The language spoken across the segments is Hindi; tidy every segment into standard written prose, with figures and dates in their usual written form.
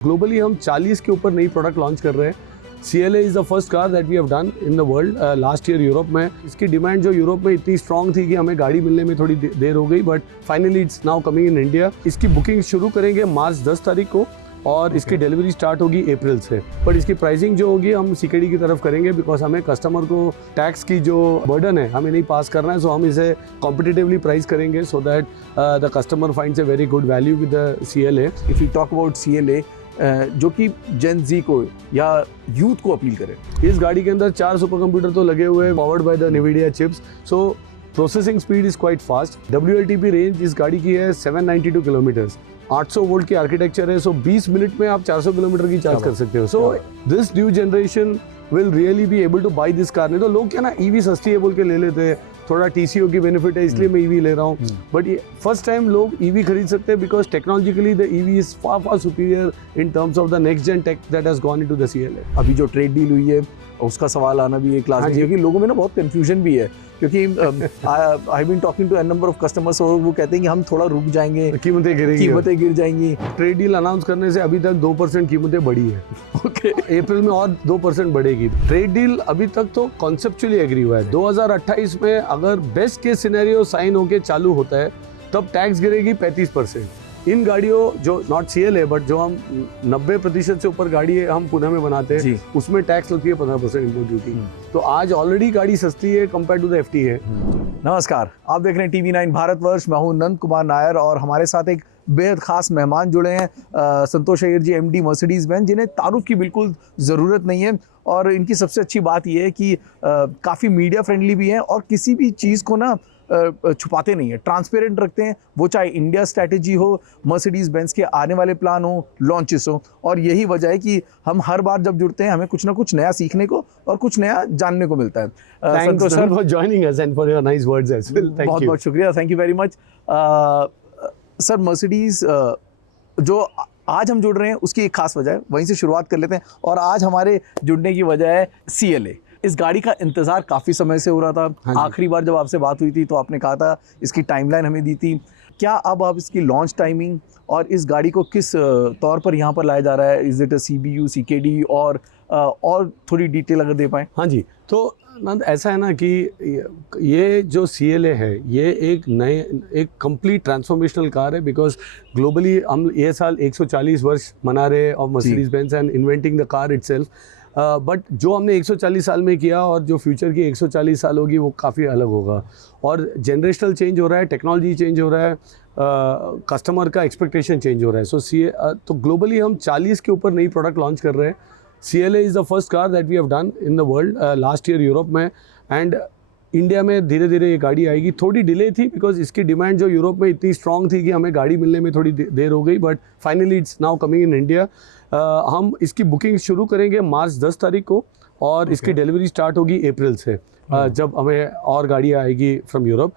ग्लोबली हम 40 के ऊपर नई प्रोडक्ट लॉन्च कर रहे हैं। CLA is the first car that we have done in the world. Last year Europe में इसकी डिमांड जो यूरोप में इतनी स्ट्रॉन्ग थी कि हमें गाड़ी मिलने में थोड़ी देर हो गई, but finally it's now coming in India. इसकी बुकिंग शुरू करेंगे मार्च 10 तारीख को और इसकी डिलीवरी स्टार्ट होगी अप्रैल से। बट इसकी प्राइसिंग जो होगी हम CKD की तरफ करेंगे, बिकॉज हमें कस्टमर को टैक्स की जो बर्डन है हमें नहीं पास करना है। सो हम इसे कॉम्पिटिटिवली प्राइस करेंगे so that the customer finds a very good value with the CLA। If you talk about CLA जो कि जेन जी को या यूथ को अपील करे। इस गाड़ी के अंदर 4 सुपर कंप्यूटर तो लगे हुए हैं, powered by the NVIDIA chips. So processing speed is quite fast. WLTP range इस गाड़ी की है 792 किलोमीटर्स। 800 वोल्ट की आर्किटेक्चर है, सो 20 मिनट में आप 400 किलोमीटर की चार्ज कर सकते हो। So this new generation will really be able to buy this car. नहीं तो लोग क्या ना EV सस्ती है बोल के ले लेते हैं, थोड़ा TCO की बेनिफिट है इसलिए मैं EV ले रहा हूँ। बट ये फर्स्ट टाइम लोग EV खरीद सकते हैं because technologically the EV is far superior in terms of the next gen tech that has gone into the CLA। अभी जो ट्रेड डील हुई है उसका सवाल आना भी एक लाजमी है, क्योंकि लोगों में ना बहुत कंफ्यूजन भी है, क्योंकि I been talking to an number of customers और वो कहते हैं कि हम थोड़ा रुक जाएंगे, कीमतें गिर जाएंगी। ट्रेड डील अनाउंस करने से अभी तक 2% कीमतें बढ़ी है। ओके, अप्रैल में और 2% बढ़ेगी। ट्रेड डील अभी तक तो कॉन्सेप्चुअली एग्री हुआ है। 2028 में अगर बेस्ट केस सिनेरियो साइन होके चालू होता है तब टैक्स गिरेगी 35%। इन गाड़ियों जो नॉट CLA बट जो हम 90% से ऊपर गाड़ी है हम पुणे में बनाते हैं, उसमें टैक्स लगती है 15% इम्पोर्ट ड्यूटी। तो आज ऑलरेडी गाड़ी सस्ती है कंपेयर टू द FTA। नमस्कार, आप देख रहे हैं TV9 भारतवर्ष। मैं हूं नंद कुमार नायर और हमारे साथ एक बेहद खास मेहमान जुड़े हैं, संतोष अय्यर जी, MD मर्सिडीज़ बेंज, जिन्हें तारुफ की बिल्कुल ज़रूरत नहीं है। और इनकी सबसे अच्छी बात यह है कि काफ़ी मीडिया फ्रेंडली भी हैं और किसी भी चीज़ को ना छुपाते नहीं है, ट्रांसपेरेंट रखते हैं। वो चाहे इंडिया स्ट्रैटेजी हो, मर्सिडीज़ बेंज के आने वाले प्लान हो, लॉन्चेस हो, और यही वजह है कि हम हर बार जब जुड़ते हैं हमें कुछ ना कुछ नया सीखने को और कुछ नया जानने को मिलता है। Santosh sir for joining us and for your nice words as well. Thank you, बहुत बहुत शुक्रिया, thank you very much. Sir, Mercedes जो आज हम जुड़ रहे हैं उसकी एक खास वजह है, वहीं से शुरुआत कर लेते हैं। और आज हमारे जुड़ने की वजह है CLA। इस गाड़ी का इंतज़ार काफ़ी समय से हो रहा था। आखिरी बार जब आपसे बात हुई थी तो आपने कहा था, इसकी टाइमलाइन हमें दी थी। क्या अब आप इसकी लॉन्च टाइमिंग और इस गाड़ी को किस तौर पर यहाँ पर लाया जा रहा है, is it a CBU, CKD, और थोड़ी डिटेल अगर दे पाएँ? हाँ जी, तो नंद ऐसा है ना कि ये जो CLA है ये एक कंप्लीट ट्रांसफॉर्मेशनल कार है, बिकॉज ग्लोबली हम ये साल 140 वर्ष मना रहे हैं of Mercedes Benz and inventing the car itself. But जो हमने 140 साल में किया और जो फ्यूचर की 140 साल होगी वो काफ़ी अलग होगा। और जनरेशनल चेंज हो रहा है, टेक्नोलॉजी चेंज हो रहा है, कस्टमर का एक्सपेक्टेशन चेंज हो रहा है। सो तो ग्लोबली हम 40 के ऊपर नई प्रोडक्ट लॉन्च कर रहे हैं। CLA is the first car that we have done in the world last year Europe में, एंड इंडिया में धीरे धीरे ये गाड़ी आएगी। थोड़ी डिले थी बिकॉज इसकी डिमांड जो यूरोप में इतनी स्ट्रॉन्ग थी कि हमें गाड़ी मिलने में थोड़ी देर हो गई, but finally it's now coming in India. हम इसकी बुकिंग शुरू करेंगे मार्च 10 तारीख को और इसकी डिलीवरी स्टार्ट होगी अप्रैल से, जब हमें और गाड़ी आएगी फ्रॉम यूरोप।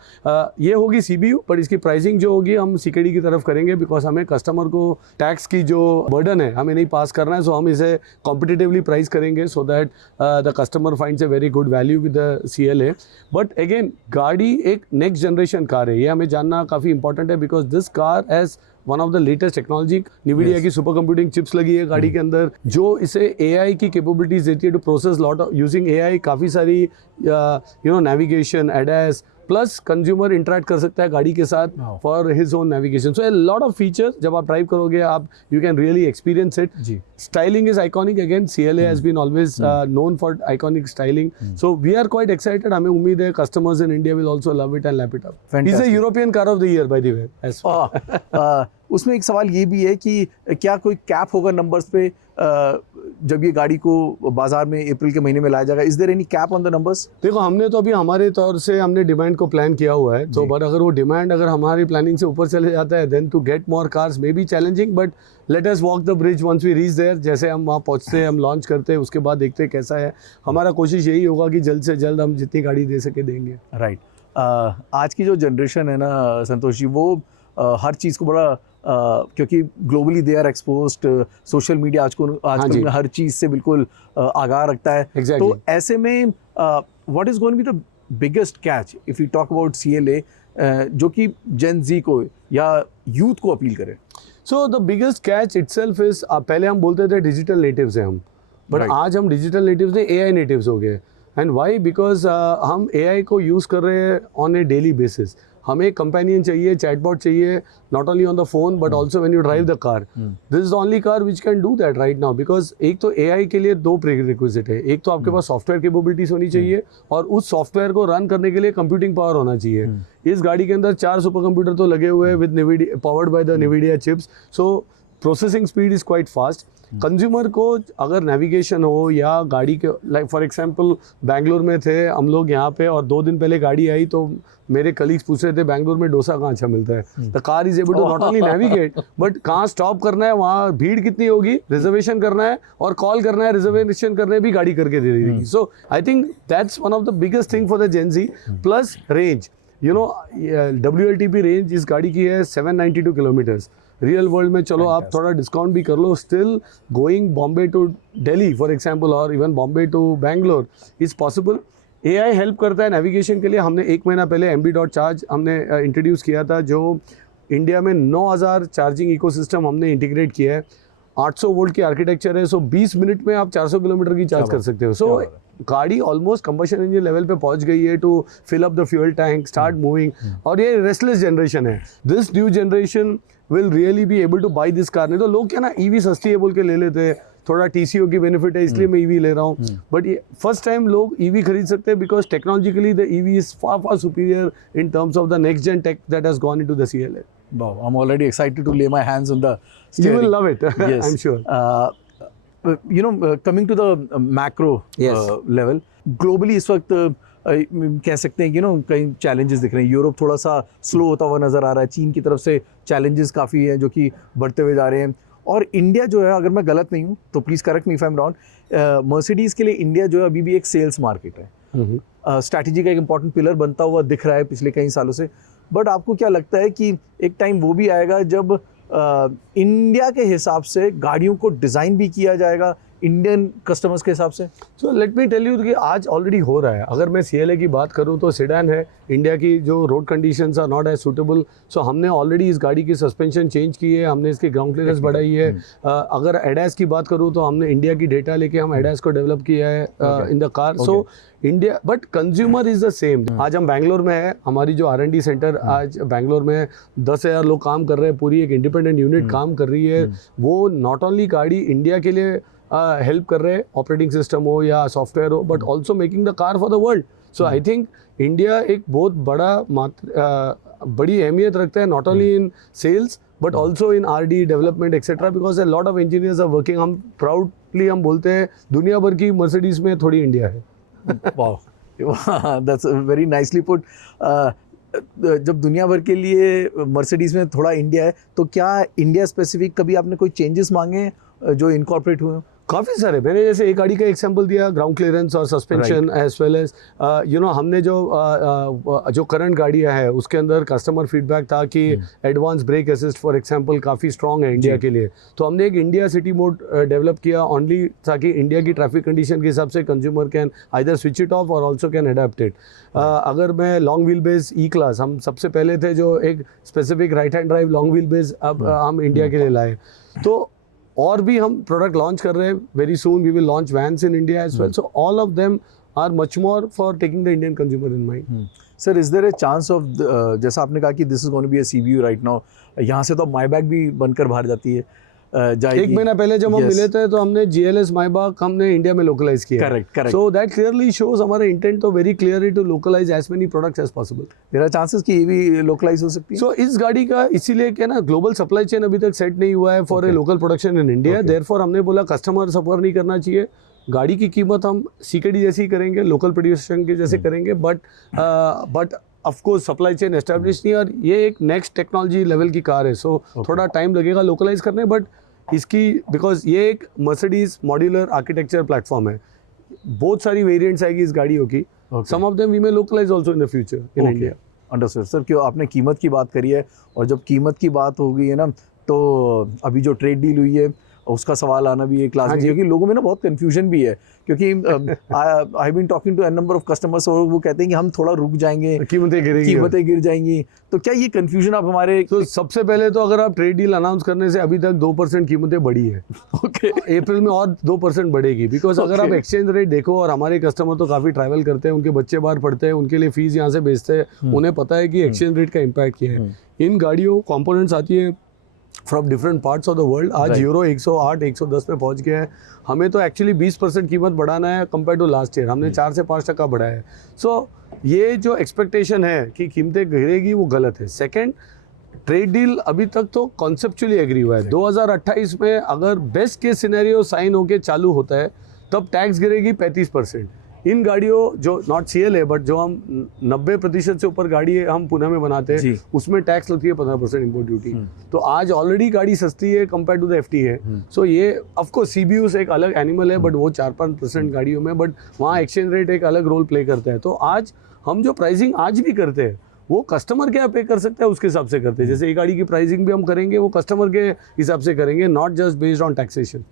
ये होगी CBU, पर इसकी प्राइसिंग जो होगी हम CKD की तरफ करेंगे, बिकॉज हमें कस्टमर को टैक्स की जो बर्डन है हमें नहीं पास करना है। सो हम इसे कॉम्पिटिटिवली प्राइस करेंगे so that the customer finds a very good value with the CLA। But again गाड़ी एक नेक्स्ट जनरेशन कार है, ये हमें जानना काफ़ी इंपॉर्टेंट है, because this car has one of the latest technology. NVIDIA की सुपर कंप्यूटिंग चिप्स लगी है गाड़ी के अंदर, जो इसे AI की कैपेबिलिटीज देती है to process lot of using AI। काफ़ी सारी navigation, ADAS plus consumer interact कर सकता है गाड़ी के साथ for his own navigation. So a lot of features जब आप ड्राइव करोगे आप you can really experience it. Styling is iconic, again CLA has been always known for iconic styling. So we are quite excited. हमें उम्मीद है customers in India will also love it and lap it up. Is a European car of the year by the way. उसमें एक सवाल ये भी है कि क्या कोई कैप होगा नंबर्स पे जब ये गाड़ी को बाजार में अप्रैल के महीने में लाया जाएगा? Is there any cap on the numbers? देखो, हमने तो अभी हमारे तौर से हमने डिमांड को प्लान किया हुआ है, तो बट अगर वो डिमांड अगर हमारी प्लानिंग से ऊपर चले जाता है then to get more cars may be challenging, but let us walk the bridge once we reach there. जैसे हम वहाँ पहुँचते हैं, हम लॉन्च करते हैं, उसके बाद देखते हैं कैसा है। हमारा कोशिश यही होगा कि जल्द से जल्द हम जितनी गाड़ी दे सके देंगे। राइट। आज की जो जनरेशन है ना संतोष जी, वो हर चीज़ को बड़ा क्योंकि globally they are exposed, social media आजकल में हर चीज़ से बिल्कुल आगाह रखता है। तो ऐसे में what is going to be the biggest catch if you talk about CLA जो कि जेन जी को या यूथ को अपील करे? So the biggest catch itself is, पहले हम बोलते थे डिजिटल नेटिव्स हैं हम, बट Right. आज हम डिजिटल नेटिव्स नहीं, AI नेटिव्स हो गए. And why? बिकॉज हम AI को यूज़ कर रहे हैं ऑन ए डेली बेसिस. हमें कंपेनियन चाहिए, चैटबॉट चाहिए, not only on the phone but also when you drive the car. This is the only car which can do that right now. Because एक तो AI के लिए दो प्रीरिक्विजिट है. एक तो आपके पास सॉफ्टवेयर कैपेबिलिटीज होनी चाहिए और उस सॉफ्टवेयर को रन करने के लिए कंप्यूटिंग पावर होना चाहिए. इस गाड़ी के अंदर 4 सुपर कंप्यूटर तो लगे हुए हैं with NVIDIA, powered by the NVIDIA chips. So processing speed is quite fast. Consumer को अगर नेविगेशन हो या गाड़ी के, लाइक फॉर एग्जांपल बेंगलोर में थे हम लोग यहाँ पे और 2 दिन पहले गाड़ी आई तो मेरे कलीग्स पूछ रहे थे बेंगलोर में डोसा कहाँ अच्छा मिलता है. The car is able to not only navigate but कहाँ स्टॉप करना है, वहाँ भीड़ कितनी होगी, रिजर्वेशन करना है और कॉल करना है, रिजर्वेशन करने भी गाड़ी करके दे देगी. So I think that's one of the biggest thing for the Gen Z. Plus range, you know WLTP range इस गाड़ी की है 792 किलोमीटर्स. रियल वर्ल्ड में चलो आप थोड़ा डिस्काउंट भी कर लो, still going Bombay to Delhi for example और even Bombay to Bangalore is possible. AI help करता है नेविगेशन के लिए. हमने 1 महीना पहले MB.Charge हमने इंट्रोड्यूस किया था, जो इंडिया में 9000 चार्जिंग इकोसिस्टम हमने इंटीग्रेट किया है. 800 वोल्ट की आर्किटेक्चर है. सो 20 मिनट में आप 400 किलोमीटर की चार्ज कर सकते हो. सो गाड़ी ऑलमोस्ट कंबशन इंजन लेवल पे पहुंच गई है to fill up the fuel tank, start moving. और ये रेस्टलेस जनरेशन है. This new generation will really be able to buy this car. नहीं तो लोग क्या ना EV सस्ती है बोल के ले लेते हैं, थोड़ा TCO की बेनिफिट है इसलिए मैं EV ले रहा हूँ. बट फर्स्ट टाइम लोग EV खरीद सकते हैं because technologically the EV is far far superior in terms of the next gen tech that has gone into the CLA. Wow, I'm already excited to lay my hands on the You steering. will love it. Yes. I'm sure. You know, coming to the macro Yes. level, globally इस वक्त कह सकते हैं कि कई चैलेंजेस दिख रहे हैं. यूरोप थोड़ा सा स्लो होता हुआ नज़र आ रहा है. चीन की तरफ से चैलेंजेस काफ़ी हैं जो कि बढ़ते हुए जा रहे हैं. और इंडिया जो है, अगर मैं गलत नहीं हूँ तो please correct me if I am wrong, Mercedes के लिए इंडिया जो है अभी भी एक सेल्स मार्केट है. स्ट्रैटेजी का एक इंपॉर्टेंट पिलर बनता हुआ दिख रहा है पिछले कई सालों से. बट आपको क्या लगता है कि एक टाइम वो भी आएगा जब इंडिया के हिसाब से गाड़ियों को डिज़ाइन भी किया जाएगा इंडियन कस्टमर्स के हिसाब से? So let me tell you कि आज ऑलरेडी हो रहा है. अगर मैं CLA की बात करूं तो सेडान है. इंडिया की जो road conditions are not as suitable, so हमने ऑलरेडी इस गाड़ी की सस्पेंशन चेंज की है, हमने इसकी ग्राउंड क्लियरेंस बढ़ाई है. अगर ADAS की बात करूं तो हमने इंडिया की डेटा लेके हम ADAS को डेवलप किया है in the car. So India, but consumer is the same. आज हम बैंगलोर में है, हमारी जो R&D सेंटर आज बैंगलोर में 10,000 लोग काम कर रहे हैं, पूरी एक इंडिपेंडेंट यूनिट काम कर रही है. वो नॉट ओनली गाड़ी इंडिया के लिए हेल्प कर रहे हैं, ऑपरेटिंग सिस्टम हो या सॉफ्टवेयर हो, but also making the car for the world. So I think India एक बहुत बड़ी अहमियत रखता है, not only in sales but also in R&D development etcetera, because a lot of engineers are working. हम प्राउडली हम बोलते हैं दुनिया भर की मर्सिडीज में थोड़ी इंडिया है. Wow, that's very nicely put. जब दुनिया भर के लिए मर्सिडीज़ में थोड़ा इंडिया है, तो क्या इंडिया स्पेसिफिक कभी आपने कोई चेंजेस मांगे हैं जो इनकॉर्पोरेट हुए? काफ़ी सारे. मैंने जैसे एक गाड़ी का एग्जांपल दिया, ग्राउंड क्लियरेंस और सस्पेंशन एज वेल एज हमने जो करंट गाड़ियाँ है उसके अंदर कस्टमर फीडबैक था कि advance brake assist for example काफ़ी स्ट्रॉन्ग है इंडिया के लिए. तो हमने एक इंडिया सिटी मोड डेवलप किया ओनली ताकि इंडिया की ट्रैफिक कंडीशन के हिसाब से consumer can either switch it of और ऑल्सो कैन अडेप्ट इट. अगर मैं लॉन्ग व्हील बेस E-क्लास, हम सबसे पहले थे जो एक specific right hand drive long wheel base अब हम इंडिया के लिए लाए. तो और भी हम प्रोडक्ट लॉन्च कर रहे हैं. Very soon we will launch vans in India as well. So all of them are much more for taking the Indian consumer in mind. Sir, is there a chance of, जैसा आपने कहा कि this is going to be a CBU right now, यहाँ से तो माईबैक भी बनकर बाहर जाती है, जाएगी. एक महीना पहले जब हम मिले थे तो हमने GLS माइबाग हमने इंडिया में लोकलाइज किया. Correct. So that clearly shows हमारा इंटेंट तो very clearly to localise as many products as possible. There are chances कि ये भी लोकलाइज हो सकती है. सो इस गाड़ी का इसीलिए क्या ना, ग्लोबल सप्लाई चेन अभी तक सेट नहीं हुआ है for a local production in India. Therefore हमने बोला कस्टमर सफर नहीं करना चाहिए. गाड़ी की कीमत हम CKD जैसी करेंगे, लोकल प्रोड्यूशन के जैसे करेंगे, but of course supply chain establish नहीं. और ये एक नेक्स्ट टेक्नोलॉजी लेवल की कार है. सो थोड़ा टाइम लगेगा लोकलाइज करने, बट इसकी बिकॉज ये एक मर्सिडीज मॉड्यूलर आर्किटेक्चर प्लेटफॉर्म है. बहुत सारी वेरिएंट्स आएगी इस गाड़ियों की. Some of them we may localise also in the future in India. Understood sir. क्यों आपने कीमत की बात करी है, और जब कीमत की बात हो गई है ना, तो अभी जो ट्रेड डील हुई है उसका सवाल आना भी एक लाजमी है, क्योंकि लोगों में ना बहुत कंफ्यूजन भी है, क्योंकि I been talking to an number of customers और वो कहते हैं कि हम थोड़ा रुक जाएंगे, कीमतें गिर जाएंगी। तो क्या ये कंफ्यूजन आप हमारे तो सबसे पहले तो अगर आप ट्रेड डील अनाउंस करने से अभी तक 2% कीमतें बढ़ी है। ओके अप्रैल में और 2% बढ़ेगी, बिकॉज अगर आप एक्सचेंज रेट देखो, और हमारे कस्टमर तो काफ़ी ट्रैवल करते हैं, उनके बच्चे बाहर पढ़ते हैं, उनके लिए फीस यहाँ से भेजते हैं, उन्हें पता है कि एक्सचेंज रेट का इम्पैक्ट क्या है। इन गाड़ियों कंपोनेंट्स आती है from different parts of the world. आज यूरो 108 110 पे पहुंच गया है। हमें तो एक्चुअली 20% कीमत बढ़ाना है कंपेयर टू लास्ट ईयर, हमने 4 से 5% बढ़ाया है। सो ये जो एक्सपेक्टेशन है कि कीमतें गिरेगी वो गलत है। सेकेंड, ट्रेड डील अभी तक तो कॉन्सेप्चुअली एग्री हुआ है। 2028 में अगर बेस्ट केस सिनेरियो साइन होके चालू होता है तब टैक्स गिरेगी 35%। इन गाड़ियों जो नॉट सीएल है बट जो हम 90% से ऊपर गाड़ी है हम पुणे में बनाते हैं, उसमें टैक्स लगती है 15% इम्पोर्ट ड्यूटी। तो आज ऑलरेडी गाड़ी सस्ती है कंपेयर टू द एफटी है। सो ये ऑफकोर्स सीबीयू एक अलग एनिमल है, बट वो 4-5% गाड़ियों में, बट वहाँ एक्सचेंज रेट एक अलग रोल प्ले करता है। तो आज हम जो प्राइसिंग आज भी करते हैं वो कस्टमर क्या पे कर सकता है उसके हिसाब से करते हैं। जैसे ये गाड़ी की प्राइसिंग भी हम करेंगे वो कस्टमर के हिसाब से करेंगे, not just based on taxation.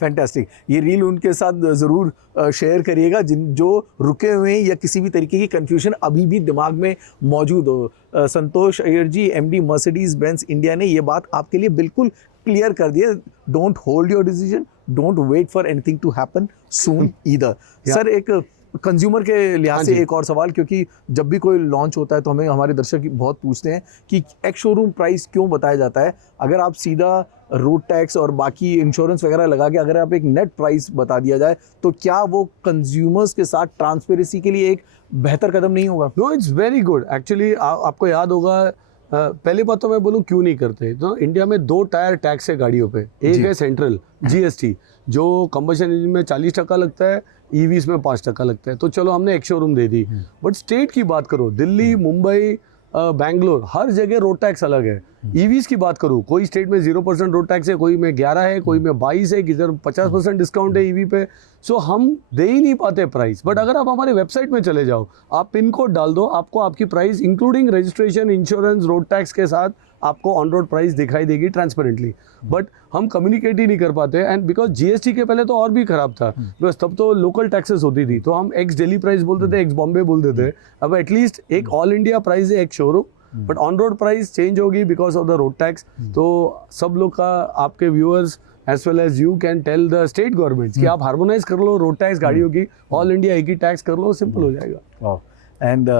Fantastic. ये रील उनके साथ ज़रूर शेयर करिएगा जिन जो रुके हुए हैं या किसी भी तरीके की कन्फ्यूजन अभी भी दिमाग में मौजूद हो। Santosh Iyer ji, MD Mercedes Benz India ने ये बात आपके लिए बिल्कुल क्लियर कर दिया। Don't hold your decision, don't wait for anything to happen soon either. Sir, एक कंज्यूमर के लिहाज से एक और सवाल, क्योंकि जब भी कोई लॉन्च होता है तो हमें हमारे दर्शक बहुत पूछते हैं कि एक्स शोरूम प्राइस क्यों बताया जाता है। अगर आप सीधा रोड टैक्स और बाकी इंश्योरेंस वगैरह लगा के अगर आप एक नेट प्राइस बता दिया जाए तो क्या वो कंज्यूमर्स के साथ ट्रांसपेरेंसी के लिए एक बेहतर कदम नहीं होगा? No, it's very good. Actually आपको याद होगा, पहली बात तो मैं बोलूँ क्यों नहीं करते। तो इंडिया में 2 टायर टैक्स है गाड़ियों पे। एक है सेंट्रल जीएसटी जो कंबशन इंजन में 40% लगता है, ईवीज में 5% लगता है। तो चलो हमने एक showroom they the, but state की बात करो, दिल्ली, मुंबई, बैंगलोर, हर जगह रोड टैक्स अलग है। ईवीज की बात करूँ, कोई स्टेट में 0% रोड टैक्स है, कोई में 11 है, कोई में 22 है, किधर 50% डिस्काउंट है ईवी पे। सो हम दे ही नहीं पाते प्राइस। बट अगर आप हमारे वेबसाइट में चले जाओ, आप पिन कोड डाल दो, आपको आपकी price including registration, insurance, road tax के साथ आपको ऑन रोड प्राइस दिखाई देगी ट्रांसपेरेंटली। बट हम कम्युनिकेट ही नहीं कर पाते, एंड बिकॉज जीएसटी के पहले तो और भी खराब था, बस तब तो लोकल टैक्सेस होती थी, तो हम एक्स दिल्ली प्राइस बोलते थे, एक्स बॉम्बे बोलते थे। अब एटलीस्ट एक ऑल इंडिया प्राइस है एक showroom, but on road price change होगी because of the road tax. तो सब लोग का, आपके viewers as well as you can tell the state governments कि आप हार्मोनाइज कर लो रोड टैक्स गाड़ियों की, ऑल इंडिया एक ही टैक्स कर लो, सिंपल हो जाएगा। एंड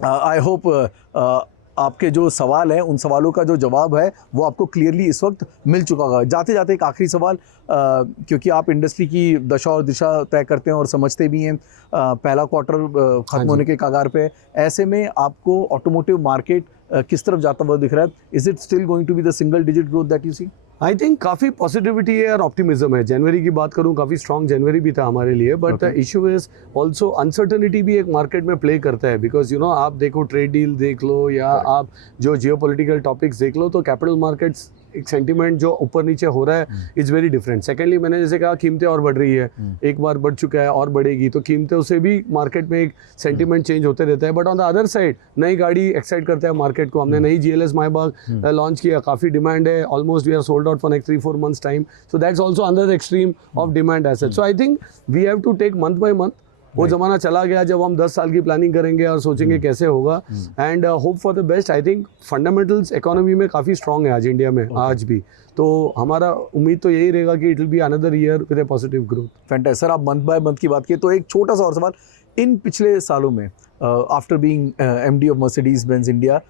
आई होप आपके जो सवाल हैं उन सवालों का जो जवाब है वो आपको क्लियरली इस वक्त मिल चुका होगा। जाते जाते एक आखिरी सवाल, क्योंकि आप इंडस्ट्री की दशा और दिशा तय करते हैं और समझते भी हैं, पहला क्वार्टर ख़त्म होने के कगार पे, ऐसे में आपको ऑटोमोटिव मार्केट किस तरफ जाता हुआ दिख रहा है? Is it still going to be the single digit growth that you see? I think काफ़ी पॉजिटिविटी है और ऑप्टिमिज्म है। जनवरी की बात करूं, काफ़ी स्ट्रॉन्ग जनवरी भी था हमारे लिए, but issue is also uncertainty भी एक मार्केट में प्ले करता है। बिकॉज यू नो, आप देखो ट्रेड डील देख लो या आप जो जियोपॉलिटिकल टॉपिक्स देख लो, तो कैपिटल मार्केट्स एक सेंटीमेंट जो ऊपर नीचे हो रहा है इज़ वेरी डिफरेंट। सेकेंडली, मैंने जैसे कहा कीमतें और बढ़ रही है, एक बार बढ़ चुका है और बढ़ेगी, तो कीमतें से भी मार्केट में एक सेंटीमेंट चेंज होते रहता है। But on the other side नई गाड़ी एक्साइट करता है मार्केट को। हमने नई GLS मायबाग लॉन्च किया, काफ़ी डिमांड है, almost we are sold out for next 3-4 months time. So that's also another extreme of demand asset. So I think we have to take month by month. वो ज़माना चला गया जब हम 10 साल की प्लानिंग करेंगे और सोचेंगे कैसे होगा, and hope for the best. I think fundamentals economy में काफ़ी स्ट्रॉन्ग है आज इंडिया में, आज भी। तो हमारा उम्मीद तो यही रहेगा कि it will be another year with A positive growth. Fantastic. Sir, आप मंथ बाय मंथ की बात की, तो एक छोटा सा और सवाल, इन पिछले सालों में after being MD of Mercedes Benz India,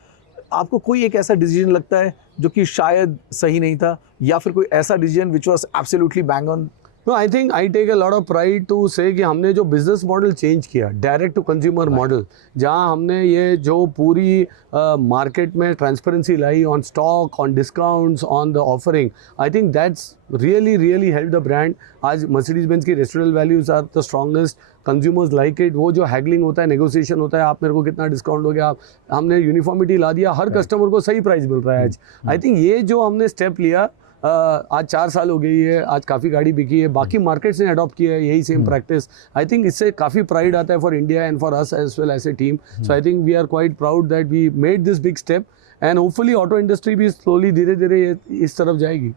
आपको कोई एक ऐसा डिसीजन लगता है जो कि शायद सही नहीं था, या फिर कोई ऐसा decision which was absolutely bang on? No, I think I take a lot of pride to say कि हमने जो बिजनेस मॉडल चेंज किया, डायरेक्ट टू कंज्यूमर मॉडल, जहाँ हमने ये जो पूरी मार्केट में ट्रांसपेरेंसी लाई on stock, on discounts, on the offering, I think that's really help the brand. आज मर्सिडीज बेंज की restaurant values are the strongest, consumers like it. वो जो हैगलिंग होता है, नेगोशिएशन होता है, आप मेरे को कितना डिस्काउंट हो गया, हमने यूनिफॉर्मिटी ला दिया, हर कस्टमर को सही प्राइस मिल रहा है आज। आई थिंक ये जो हमने स्टेप लिया, आज 4 साल हो गई है, आज काफ़ी गाड़ी बिकी है, बाकी मार्केट्स ने अडॉप्ट किया है यही सेम प्रैक्टिस। आई थिंक इससे काफ़ी प्राइड आता है for India and for us as well as a team. So I think we are quite proud that we made this big step, and hopefully auto industry भी स्लोली धीरे धीरे इस तरफ जाएगी।